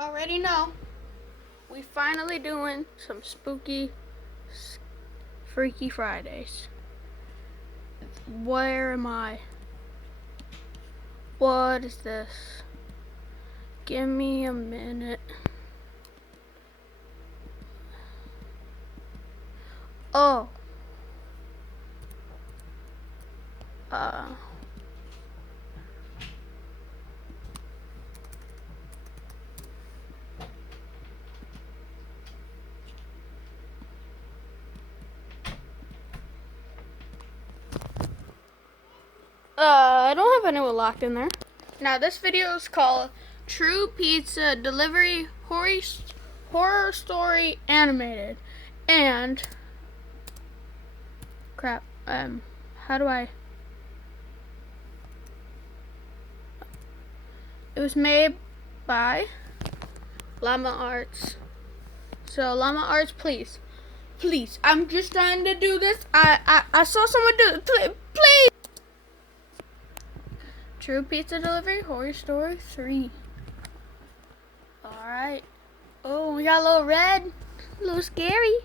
Already know. We finally doing some spooky, freaky Fridays. Where am I? What is this? Give me a minute. Oh. I don't have anyone locked in there. Now this video is called True Pizza Delivery Horror Story Animated. And crap, how do I? It was made by Llama Arts. So Llama Arts, please, I'm just trying to do this. I saw someone do it. Please. True Pizza Delivery Horror Story 3. Alright. Oh, we got a little red. A little scary.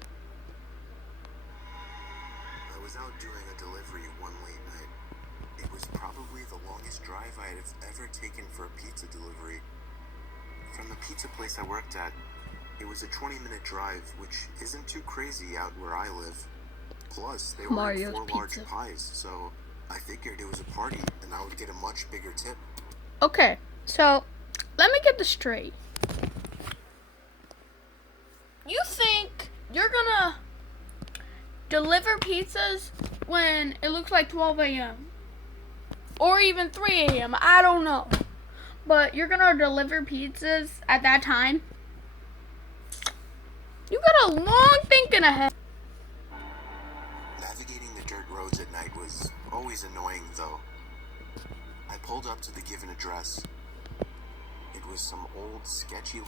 I was out doing a delivery one late night. It was probably the longest drive I had ever taken for a pizza delivery. From the pizza place I worked at, it was a 20-minute drive, which isn't too crazy out where I live. Plus, they ordered 4 large pies, so I figured it was a party and I would get a much bigger tip. Okay, so let me get this straight. You think you're gonna deliver pizzas when it looks like 12 a.m. or even 3 a.m. I don't know. But you're gonna deliver pizzas at that time? You got a long thinking ahead. Navigating the dirt roads at night was always annoying, though. I pulled up to the given address. It was some old, sketchy...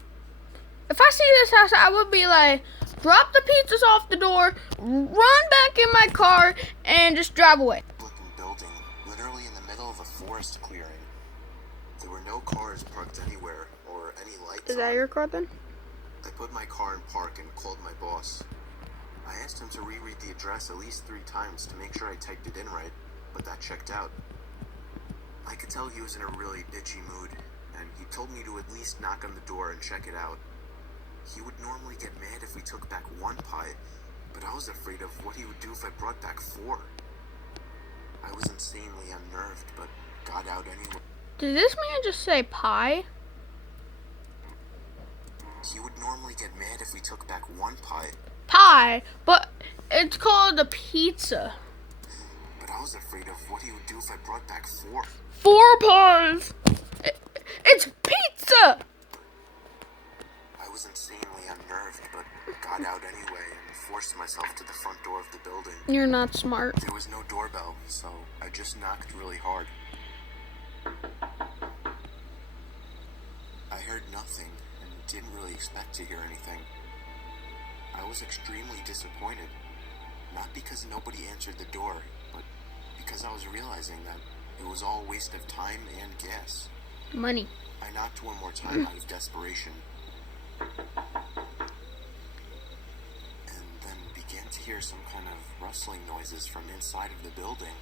If I see this house, I would be like, drop the pizzas off the door, run back in my car, and just drive away. ...looking building, literally in the middle of a forest clearing. There were no cars parked anywhere, or any lights. Is that your car then? I put my car in park and called my boss. I asked him to reread the address at least 3 times to make sure I typed it in right, but that checked out. I could tell he was in a really bitchy mood, and he told me to at least knock on the door and check it out. He would normally get mad if we took back 1 pie, but I was afraid of what he would do if I brought back 4. I was insanely unnerved, but got out anyway. Did this man just say pie? He would normally get mad if we took back 1 pie. Pie, but it's called a pizza. But I was afraid of what he would do if I brought back 4. 4 pies! It's pizza! I was insanely unnerved, but got out anyway and forced myself to the front door of the building. You're not smart. There was no doorbell, so I just knocked really hard. I heard nothing and didn't really expect to hear anything. I was extremely disappointed, not because nobody answered the door, but because I was realizing that it was all a waste of time and gas. Money. I knocked one more time out of desperation, and then began to hear some kind of rustling noises from inside of the building.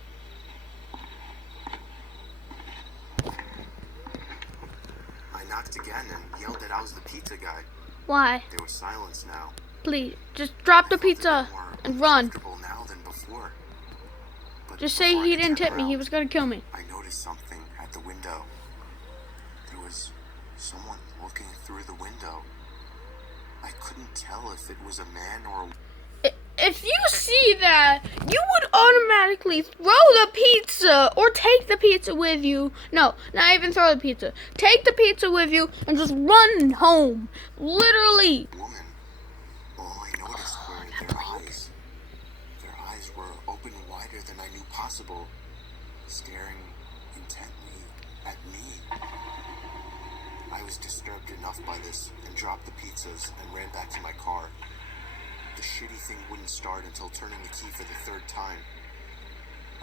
I knocked again and yelled that I was the pizza guy. Why? There was silence now. Please, just drop the pizza and run. Now than before. But Just say he didn't tip me. He was gonna kill me. I noticed something at the window. There was someone looking through the window. I couldn't tell if it was a man or... If you see that, you would automatically throw the pizza or take the pizza with you. No, not even throw the pizza. Take the pizza with you and just run home. Literally. Woman. All I noticed were their eyes. Their eyes were open wider than I knew possible, staring intently at me. I was disturbed enough by this and dropped the pizzas and ran back to my car. The shitty thing wouldn't start until turning the key for the 3rd time.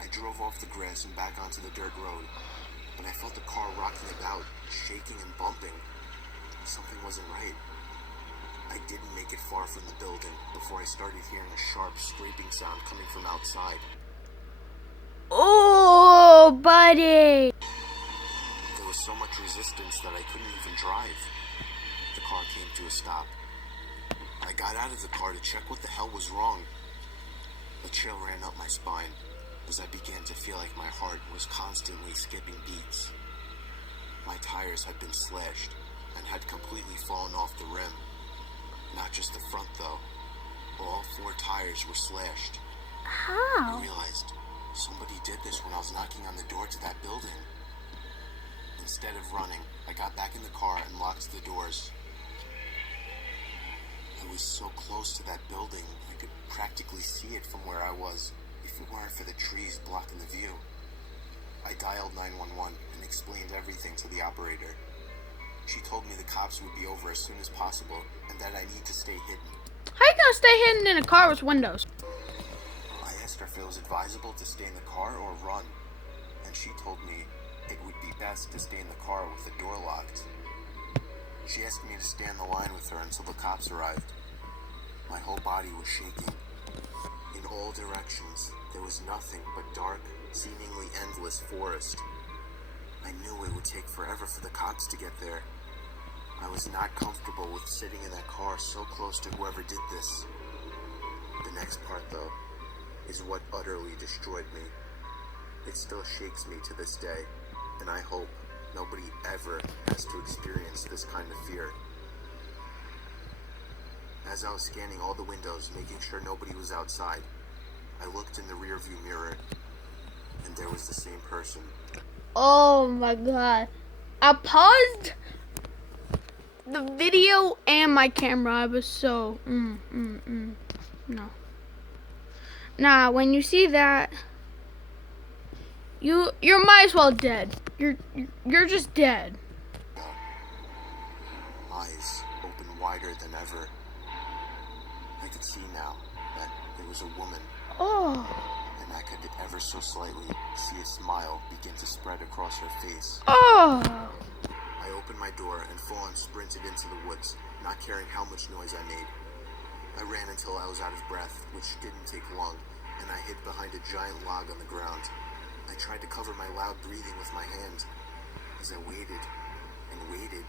I drove off the grass and back onto the dirt road, and I felt the car rocking about, shaking and bumping. Something wasn't right. I didn't make it far from the building before I started hearing a sharp scraping sound coming from outside. Oh, buddy. There was so much resistance that I couldn't even drive. The car came to a stop. I got out of the car to check what the hell was wrong. A chill ran up my spine as I began to feel like my heart was constantly skipping beats. My tires had been slashed and had completely fallen off the rim. Not just the front though. All 4 tires were slashed. How? I realized somebody did this when I was knocking on the door to that building. Instead of running, I got back in the car and locked the doors. I was so close to that building, I could practically see it from where I was, if it weren't for the trees blocking the view. I dialed 911 and explained everything to the operator. She told me the cops would be over as soon as possible and that I need to stay hidden. How you gonna stay hidden in a car with windows? I asked her if it was advisable to stay in the car or run, and she told me it would be best to stay in the car with the door locked. She asked me to stay on the line with her until the cops arrived. My whole body was shaking. In all directions, there was nothing but dark, seemingly endless forest. I knew it would take forever for the cops to get there. I was not comfortable with sitting in that car so close to whoever did this. The next part, though, is what utterly destroyed me. It still shakes me to this day, and I hope nobody ever has to experience this kind of fear. As I was scanning all the windows, making sure nobody was outside, I looked in the rearview mirror, and there was the same person. Oh my god. I paused the video and my camera. I was so, no. Nah, when you see that, you're might as well dead. You're just dead. Eyes open wider than ever. I could see now that it was a woman. Oh. And I could ever so slightly see a smile begin to spread across her face. Oh. I opened my door and full-on sprinted into the woods, not caring how much noise I made. I ran until I was out of breath, which didn't take long, and I hid behind a giant log on the ground. I tried to cover my loud breathing with my hand as I waited and waited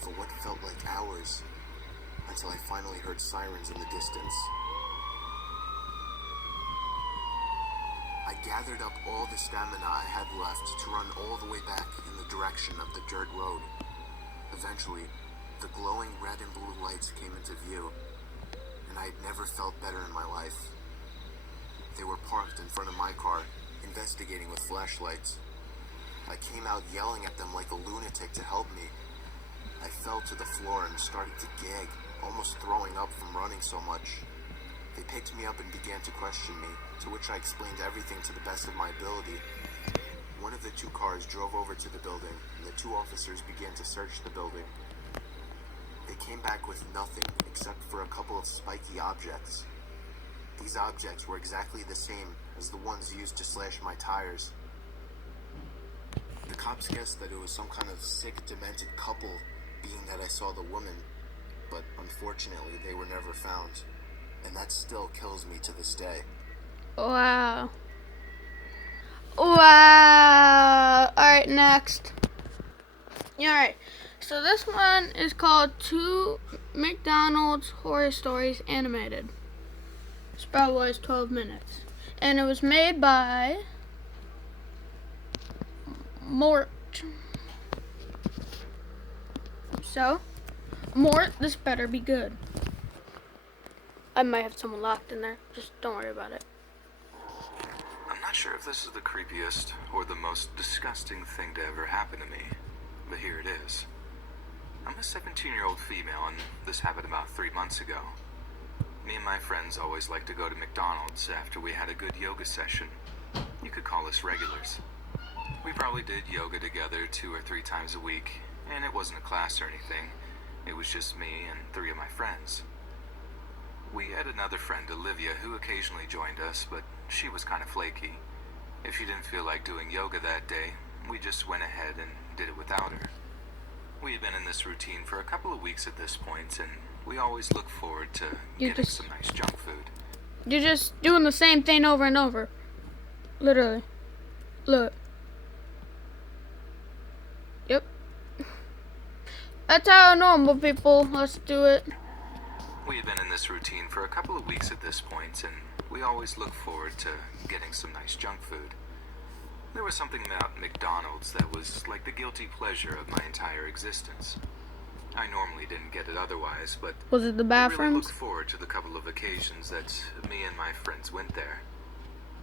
for what felt like hours, until I finally heard sirens in the distance. I gathered up all the stamina I had left to run all the way back in the direction of the dirt road. Eventually, the glowing red and blue lights came into view, and I had never felt better in my life. They were parked in front of my car, investigating with flashlights. I came out yelling at them like a lunatic to help me. I fell to the floor and started to gag, almost throwing up from running so much. They picked me up and began to question me, to which I explained everything to the best of my ability. One of the 2 cars drove over to the building, and the 2 officers began to search the building. They came back with nothing except for a couple of spiky objects. These objects were exactly the same as the ones used to slash my tires. The cops guessed that it was some kind of sick, demented couple, being that I saw the woman, but unfortunately they were never found. And that still kills me to this day. Wow. Wow. Alright, next. Alright. So this one is called 2 McDonald's Horror Stories Animated. Sprout was 12 minutes. And it was made by Mort. So, Mort, this better be good. I might have someone locked in there. Just don't worry about it. I'm not sure if this is the creepiest or the most disgusting thing to ever happen to me, but here it is. I'm a 17-year-old female, and this happened about 3 months ago. Me and my friends always like to go to McDonald's after we had a good yoga session. You could call us regulars. We probably did yoga together 2 or 3 times a week, and it wasn't a class or anything. It was just me and 3 of my friends. We had another friend, Olivia, who occasionally joined us, but she was kind of flaky. If she didn't feel like doing yoga that day, we just went ahead and did it without her. We had been in this routine for a couple of weeks at this point, and we always look forward to You're getting just- some nice junk food. You're just doing the same thing over and over. Literally. Look. Yep. That's how normal people, let's do it. We had been in this routine for a couple of weeks at this point, and we always look forward to getting some nice junk food. There was something about McDonald's that was like the guilty pleasure of my entire existence. I normally didn't get it otherwise, but Was it the I really bathrooms? looked forward to the couple of occasions that me and my friends went there.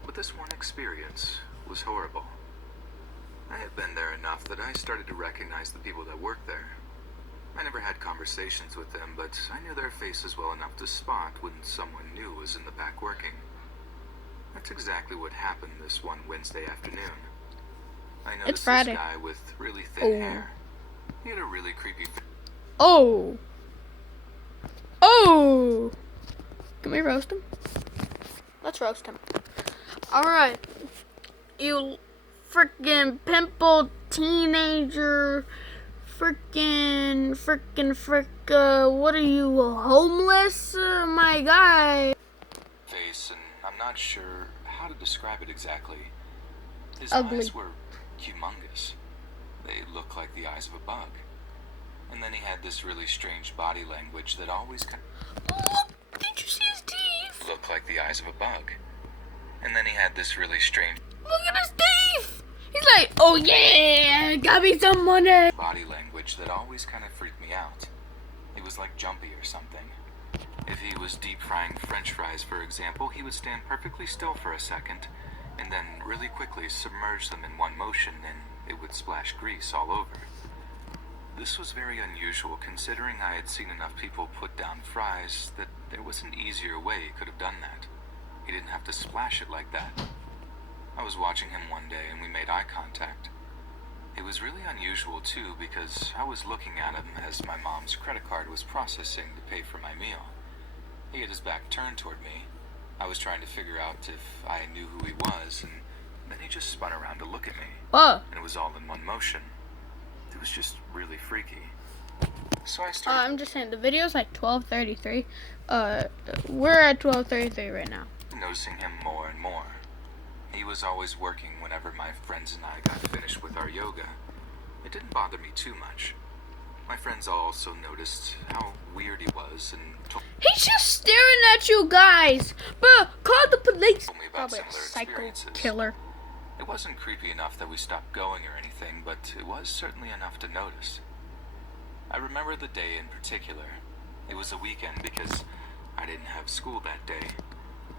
But this one experience was horrible. I had been there enough that I started to recognize the people that worked there. I never had conversations with them, but I knew their faces well enough to spot when someone new was in the back working. That's exactly what happened this one Wednesday afternoon. I noticed Friday. this guy with really thin hair. He had a really creepy Oh. Oh. Can we roast him? Let's roast him. Alright. You freaking pimple teenager. Freaking, what are you, homeless? My guy. face, and I'm not sure how to describe it exactly. His Ugly. eyes were humongous. They looked like the eyes of a bug. And then he had this really strange body language that always Look, did you see his teeth? looked like the eyes of a bug. And then he had this really strange Look at his teeth. He's like, oh yeah, got me some money. body language that always kind of freaked me out. It was like jumpy or something. If he was deep frying French fries, for example, he would stand perfectly still for a second, and then really quickly submerge them in one motion, and it would splash grease all over. This was very unusual, considering I had seen enough people put down fries that there was an easier way he could have done that. He didn't have to splash it like that. I was watching him one day, and we made eye contact. It was really unusual, too, because I was looking at him as my mom's credit card was processing to pay for my meal. He had his back turned toward me. I was trying to figure out if I knew who he was, and then he just spun around to look at me. Whoa. And it was all in one motion. It was just really freaky. So I started I'm just saying, the video's like 12:33. We're at 12:33 right now. noticing him more and more. He was always working whenever my friends and I got finished with our yoga. It didn't bother me too much. My friends also noticed how weird he was and He's just staring at you guys. Bro, call the police. told me about Probably a similar psycho experiences. killer. It wasn't creepy enough that we stopped going or anything, but it was certainly enough to notice. I remember the day in particular. It was a weekend because I didn't have school that day.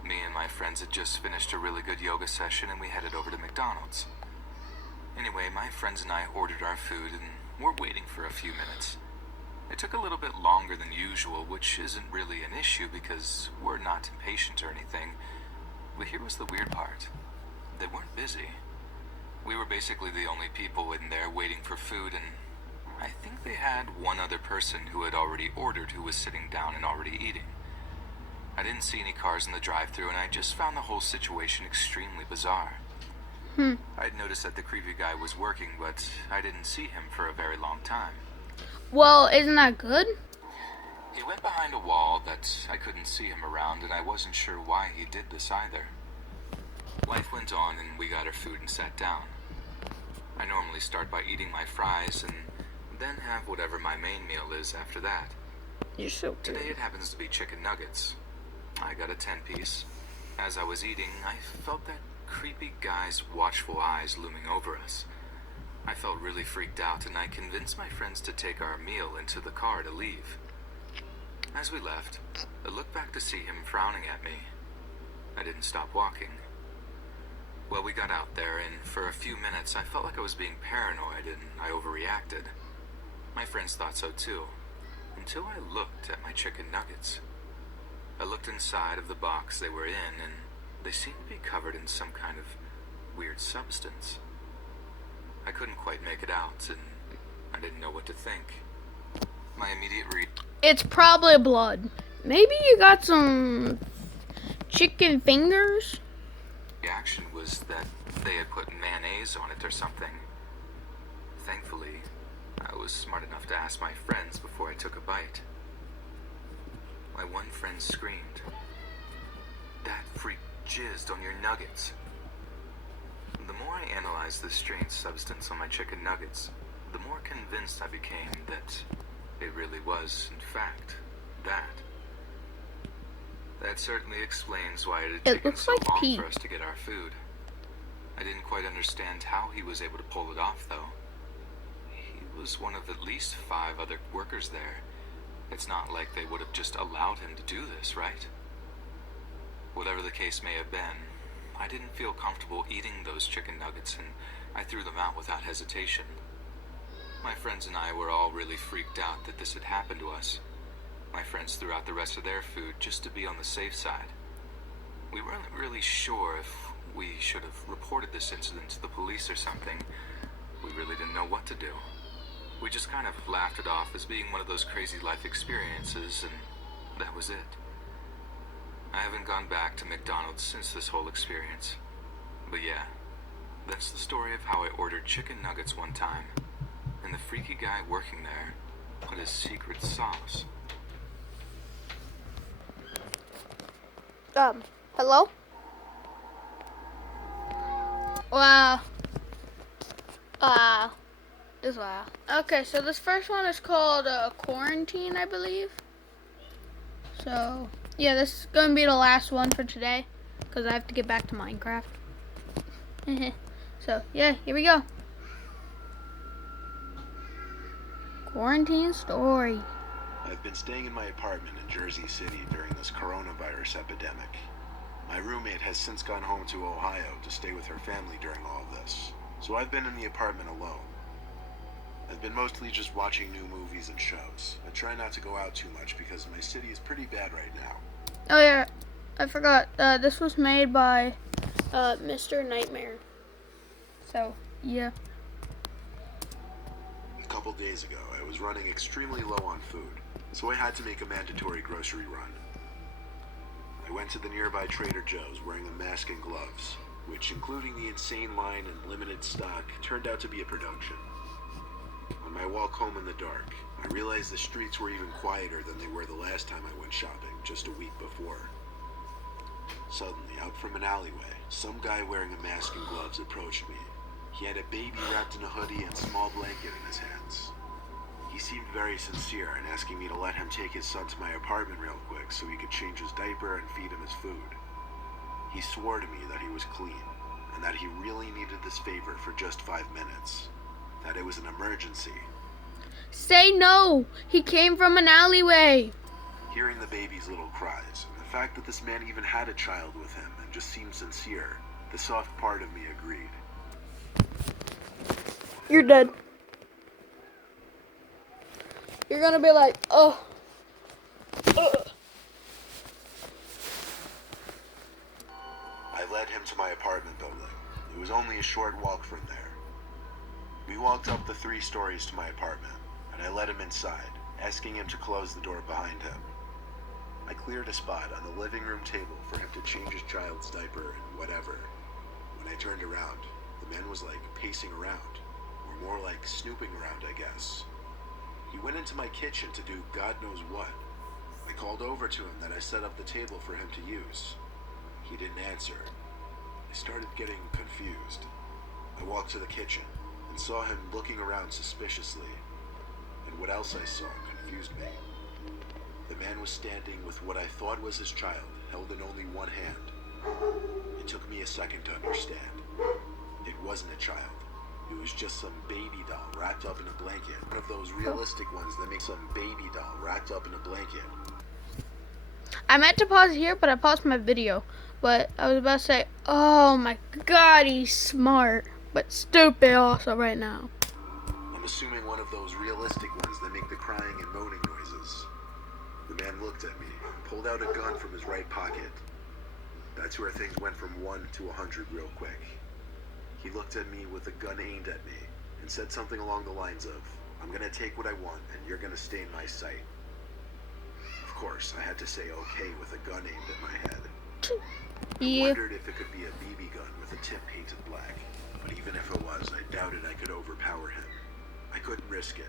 Me and my friends had just finished a really good yoga session and we headed over to McDonald's. Anyway, my friends and I ordered our food and we're waiting for a few minutes. It took a little bit longer than usual, which isn't really an issue because we're not impatient or anything. But here was the weird part. They weren't busy. We were basically the only people in there waiting for food, and I think they had one other person who had already ordered who was sitting down and already eating. I didn't see any cars in the drive-thru, and I just found the whole situation extremely bizarre. I'd noticed that the creepy guy was working, but I didn't see him for a very long time. Well, isn't that good? He went behind a wall that I couldn't see him around, and I wasn't sure why he did this either. Life went on, and we got our food and sat down. I normally start by eating my fries, and then have whatever my main meal is after that. You're so Today good. it happens to be chicken nuggets. I got a 10-piece. As I was eating, I felt that creepy guy's watchful eyes looming over us. I felt really freaked out, and I convinced my friends to take our meal into the car to leave. As we left, I looked back to see him frowning at me. I didn't stop walking. Well, we got out there, and for a few minutes I felt like I was being paranoid and I overreacted. My friends thought so too, until I looked at my chicken nuggets. I looked inside of the box they were in, and they seemed to be covered in some kind of weird substance. I couldn't quite make it out, and I didn't know what to think. My immediate It's probably blood. Maybe you got some chicken fingers? reaction was that they had put mayonnaise on it or something. Thankfully, I was smart enough to ask my friends before I took a bite. My one friend screamed, "That freak jizzed on your nuggets." The more I analyzed this strange substance on my chicken nuggets, the more convinced I became that it really was, in fact, that. That certainly explains why it had taken so looks like long pee. for us to get our food. I didn't quite understand how he was able to pull it off, though. He was one of at least 5 other workers there. It's not like they would have just allowed him to do this, right? Whatever the case may have been, I didn't feel comfortable eating those chicken nuggets, and I threw them out without hesitation. My friends and I were all really freaked out that this had happened to us. My friends threw out the rest of their food just to be on the safe side. We weren't really sure if we should have reported this incident to the police or something. We really didn't know what to do. We just kind of laughed it off as being one of those crazy life experiences, and that was it. I haven't gone back to McDonald's since this whole experience. But yeah, that's the story of how I ordered chicken nuggets one time, and the freaky guy working there put his secret sauce. Hello? Wow. Just wow. Okay, so this first one is called Quarantine, I believe. So, yeah, this is going to be the last one for today, because I have to get back to Minecraft. So, yeah, here we go. Quarantine story. I've been staying in my apartment in Jersey City during this coronavirus epidemic. My roommate has since gone home to Ohio to stay with her family during all of this, so I've been in the apartment alone. I've been mostly just watching new movies and shows. I try not to go out too much because my city is pretty bad right now. Oh yeah, I forgot. This was made by Mr. Nightmare. So, yeah. A couple days ago, I was running extremely low on food, so I had to make a mandatory grocery run. I went to the nearby Trader Joe's wearing a mask and gloves, which, including the insane line and limited stock, turned out to be a production. On my walk home in the dark, I realized the streets were even quieter than they were the last time I went shopping, just a week before. Suddenly, out from an alleyway, some guy wearing a mask and gloves approached me. He had a baby wrapped in a hoodie and small blanket in his hands. He seemed very sincere in asking me to let him take his son to my apartment real quick so he could change his diaper and feed him his food. He swore to me that he was clean, and that he really needed this favor for just 5 minutes. That it was an emergency. Say no! He came from an alleyway! Hearing the baby's little cries, and the fact that this man even had a child with him and just seemed sincere, the soft part of me agreed. You're dead. You're gonna be like, oh. I led him to my apartment building. It was only a short walk from there. We walked up the 3 stories to my apartment, and I led him inside, asking him to close the door behind him. I cleared a spot on the living room table for him to change his child's diaper and whatever. When I turned around, the man was like pacing around, or more like snooping around, I guess. He went into my kitchen to do God knows what. I called over to him that I set up the table for him to use. He didn't answer. I started getting confused. I walked to the kitchen and saw him looking around suspiciously. And what else I saw confused me. The man was standing with what I thought was his child, held in only one hand. It took me a second to understand. It wasn't a child. It was just some baby doll wrapped up in a blanket. One of those realistic ones that make some baby doll wrapped up in a blanket. I meant to pause here, but I paused my video. But I was about to say, oh my god, he's smart. But stupid also right now. I'm assuming one of those realistic ones that make the crying and moaning noises. The man looked at me, pulled out a gun from his right pocket. That's where things went from 1 to 100 real quick. He looked at me with a gun aimed at me and said something along the lines of, "I'm gonna take what I want and you're gonna stay in my sight." Of course, I had to say okay with a gun aimed at my head. I wondered if it could be a BB gun with a tip painted black, but even if it was, I doubted I could overpower him. I couldn't risk it.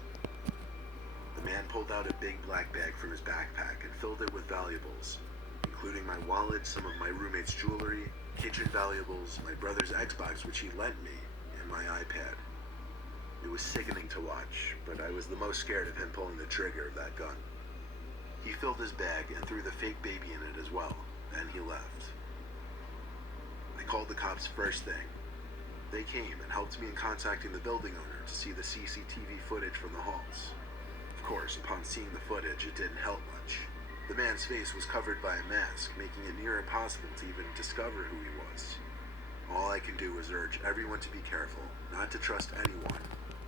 The man pulled out a big black bag from his backpack and filled it with valuables, including my wallet, some of my roommate's jewelry, kitchen valuables, my brother's Xbox, which he lent me, and my iPad. It was sickening to watch, but I was the most scared of him pulling the trigger of that gun. He filled his bag and threw the fake baby in it as well, and he left. I called the cops first thing. They came and helped me in contacting the building owner to see the CCTV footage from the halls. Of course, upon seeing the footage, it didn't help much. The man's face was covered by a mask, making it near impossible to even discover who he was. All I can do is urge everyone to be careful, not to trust anyone,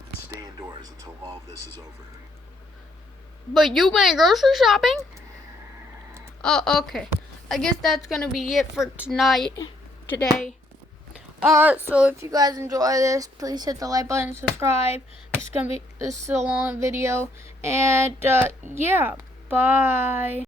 and stay indoors until all of this is over. But you went grocery shopping? Oh, okay. I guess that's gonna be it for today. So if you guys enjoy this, please hit the like button and subscribe. This is a long video, and yeah, bye.